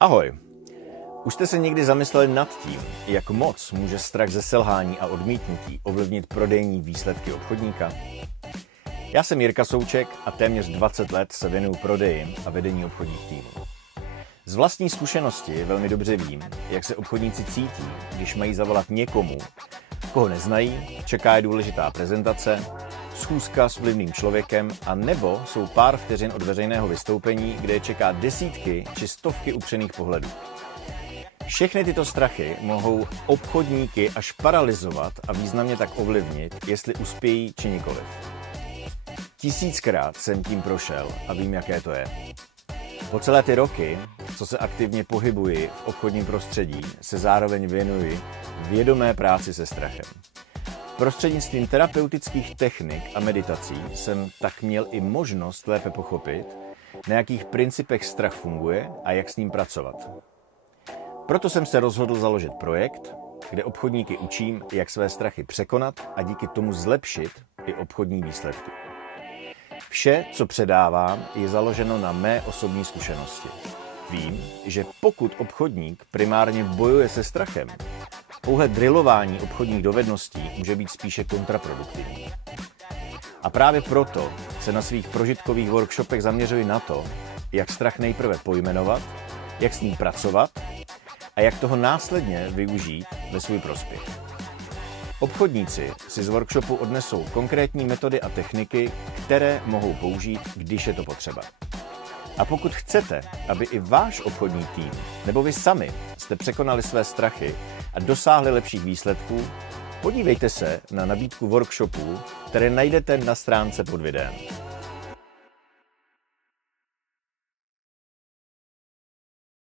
Ahoj! Už jste se někdy zamysleli nad tím, jak moc může strach ze selhání a odmítnutí ovlivnit prodejní výsledky obchodníka? Já jsem Jirka Souček a téměř 20 let se věnuju prodeji a vedení obchodních týmů. Z vlastní zkušenosti velmi dobře vím, jak se obchodníci cítí, když mají zavolat někomu, koho neznají, čeká je důležitá prezentace, schůzka s vlivným člověkem a nebo jsou pár vteřin od veřejného vystoupení, kde je čeká desítky či stovky upřených pohledů. Všechny tyto strachy mohou obchodníky až paralyzovat a významně tak ovlivnit, jestli uspějí či nikoliv. Tisíckrát jsem tím prošel a vím, jaké to je. Po celé ty roky, co se aktivně pohybuji v obchodním prostředí, se zároveň věnuji vědomé práci se strachem. Prostřednictvím terapeutických technik a meditací jsem tak měl i možnost lépe pochopit, na jakých principech strach funguje a jak s ním pracovat. Proto jsem se rozhodl založit projekt, kde obchodníky učím, jak své strachy překonat a díky tomu zlepšit i obchodní výsledky. Vše, co předávám, je založeno na mé osobní zkušenosti. Vím, že pokud obchodník primárně bojuje se strachem, pouhé drillování obchodních dovedností může být spíše kontraproduktivní. A právě proto se na svých prožitkových workshopech zaměřuji na to, jak strach nejprve pojmenovat, jak s ním pracovat a jak toho následně využít ve svůj prospěch. Obchodníci si z workshopu odnesou konkrétní metody a techniky, které mohou použít, když je to potřeba. A pokud chcete, aby i váš obchodní tým nebo vy sami jste překonali své strachy a dosáhli lepších výsledků, podívejte se na nabídku workshopů, které najdete na stránce pod videem.